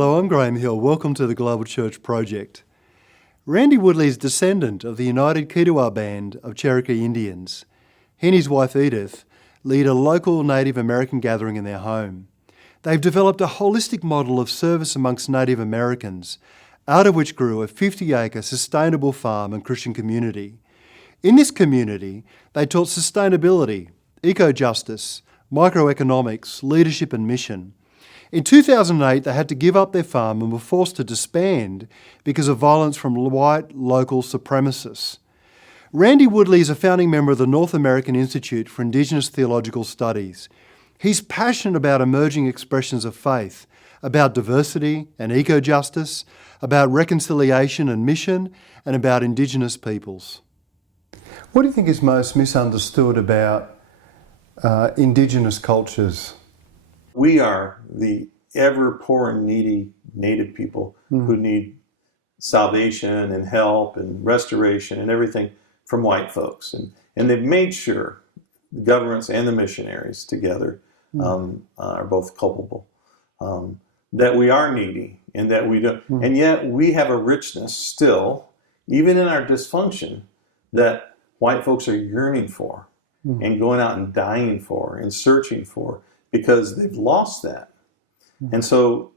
Hello, I'm Graham Hill. Welcome to the GlobalChurch Project. Randy Woodley is descendant of the United Keetoowah Band of Cherokee Indians. He and his wife Edith lead a local Native American gathering in their home. They've developed a holistic model of service amongst Native Americans, out of which grew a 50-acre sustainable farm and Christian community. In this community, they taught sustainability, eco-justice, microeconomics, leadership and mission. In 2008, they had to give up their farm and were forced to disband because of violence from white local supremacists. Randy Woodley is a founding member of the North American Institute for Indigenous Theological Studies. He's passionate about emerging expressions of faith, about diversity and eco-justice, about reconciliation and mission, and about Indigenous peoples. What do you think is most misunderstood about Indigenous cultures? We are the ever poor and needy Native people who need salvation and help and restoration and everything from white folks. And they've made sure the governments and the missionaries together are both culpable, that we are needy and that we don't. And yet we have a richness still, even in our dysfunction, that white folks are yearning for and going out and dying for and searching for, because they've lost that. And so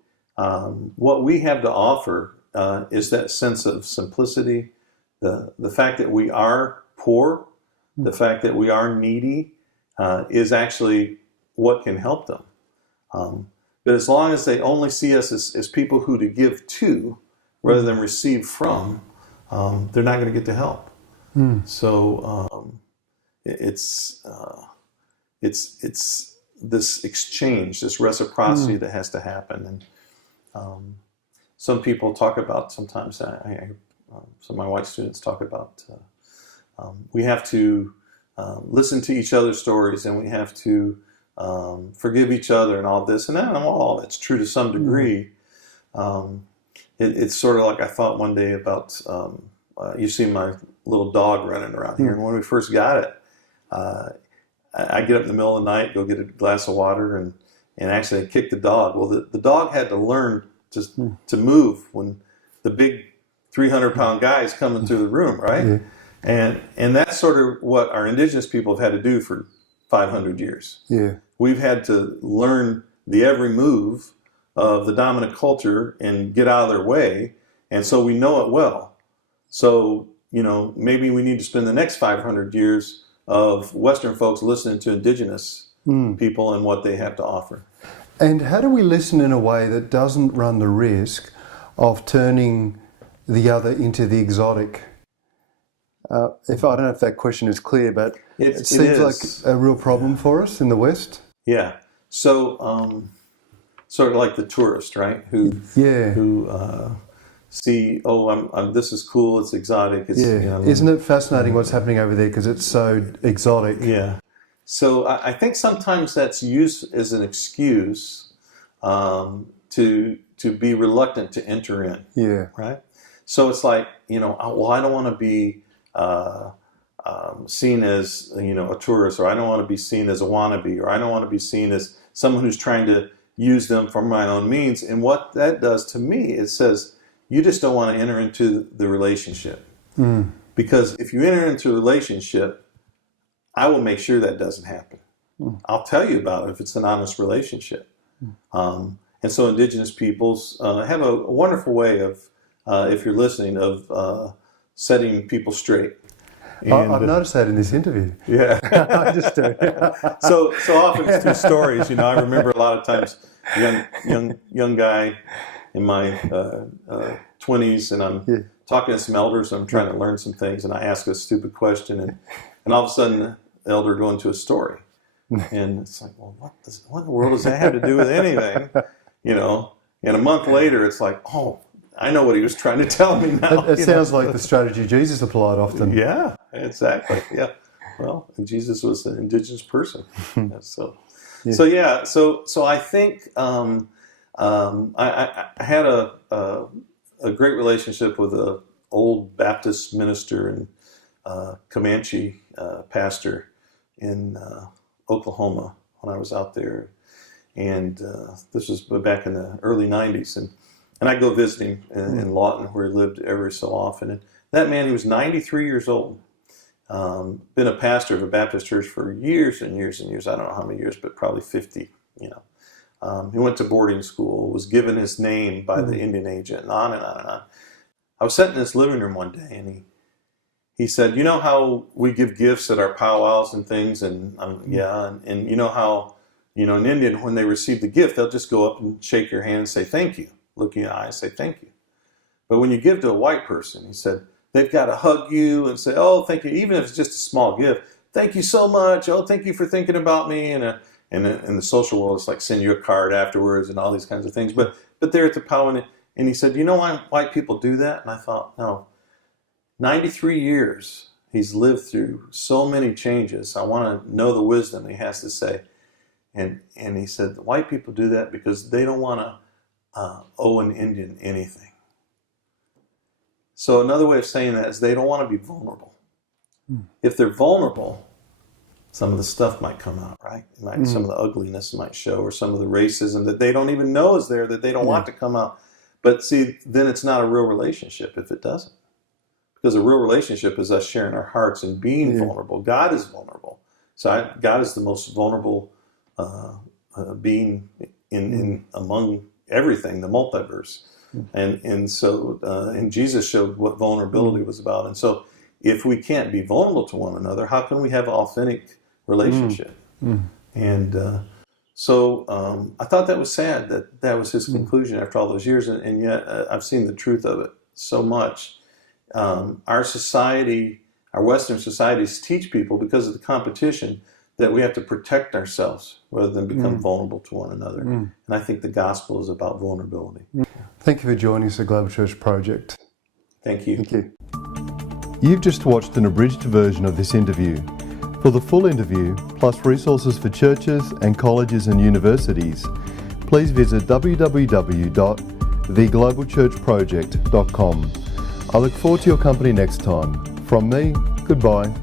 what we have to offer is that sense of simplicity, the fact that we are poor, the fact that we are needy is actually what can help them. But as long as they only see us as people who to give to rather than receive from, they're not going to get the help. So it's this exchange, this reciprocity that has to happen. And some people talk about, sometimes some of my white students talk about, we have to listen to each other's stories, and we have to forgive each other and all this. And I don't know, all that's true to some degree. It's sort of like I thought one day about, you see my little dog running around here, and when we first got it, I get up in the middle of the night, go get a glass of water, and actually kick the dog. Well, the dog had to learn to move when the big 300-pound guy is coming through the room, right? Yeah. And that's sort of what our Indigenous people have had to do for 500 years. Yeah. We've had to learn the every move of the dominant culture and get out of their way, and so we know it well. So, maybe we need to spend the next 500 years of Western folks listening to Indigenous people and what they have to offer. And how do we listen in a way that doesn't run the risk of turning the other into the exotic? I don't know if that question is clear, but it seems like a real problem for us in the West. Yeah. So, sort of like the tourist, right? Who see, this is cool, it's exotic. It's, Isn't it fascinating what's happening over there because it's so exotic? Yeah. So I think sometimes that's used as an excuse to be reluctant to enter in. Yeah. Right? So it's like, I don't want to be seen as, a tourist, or I don't want to be seen as a wannabe, or I don't want to be seen as someone who's trying to use them for my own means. And what that does to me, it says, you just don't want to enter into the relationship. Because if you enter into a relationship, I will make sure that doesn't happen. I'll tell you about it if it's an honest relationship. And so Indigenous peoples have a wonderful way of, if you're listening, of setting people straight. I've noticed that in this interview. Yeah. I just do. So often it's through stories. I remember a lot of times young guy in my 20s, and I'm talking to some elders, and I'm trying to learn some things, and I ask a stupid question, and all of a sudden the elder go into a story. And it's like, well, what in the world does that have to do with anything? And a month later, it's like, oh, I know what he was trying to tell me now. It sounds like the strategy Jesus applied often. Yeah, exactly. Yeah. Well, and Jesus was an Indigenous person. So I think I had a great relationship with an old Baptist minister and Comanche pastor in Oklahoma when I was out there. And this was back in the early 90s. And I go visiting in Lawton, where he lived every so often. And that man, he was 93 years old, been a pastor of a Baptist church for years and years and years. I don't know how many years, but probably 50, you know. He went to boarding school, was given his name by the Indian agent, and on and on and on. I was sitting in his living room one day, and he said, you know how we give gifts at our powwows and things? And and you know how, you know, in Indian, when they receive the gift, they'll just go up and shake your hand and say, thank you. Look in your eyes, say thank you. But when you give to a white person, he said, they've got to hug you and say, oh, thank you, even if it's just a small gift. Thank you so much. Oh, thank you for thinking about me. And in the social world, it's like send you a card afterwards and all these kinds of things. But they're at the powwow, and he said, you know why white people do that? And I thought, no, 93 years he's lived through so many changes. I want to know the wisdom he has to say. And he said, white people do that because they don't want to owe an Indian anything. So another way of saying that is they don't want to be vulnerable. If they're vulnerable, some of the stuff might come out, right? Some of the ugliness might show, or some of the racism that they don't even know is there, that they don't want to come out. But see, then it's not a real relationship if it doesn't. Because a real relationship is us sharing our hearts and being vulnerable. God is vulnerable. So God is the most vulnerable being in among everything, the multiverse. And so Jesus showed what vulnerability was about. And so if we can't be vulnerable to one another, how can we have an authentic relationship? And so I thought that was sad that was his conclusion after all those years. And yet I've seen the truth of it so much. Our society, our Western societies teach people, because of the competition, that we have to protect ourselves rather than become vulnerable to one another. And I think the gospel is about vulnerability. Thank you for joining us at Global Church Project. Thank you. Thank you. You've just watched an abridged version of this interview. For the full interview, plus resources for churches and colleges and universities, please visit www.theglobalchurchproject.com. I look forward to your company next time. From me, goodbye.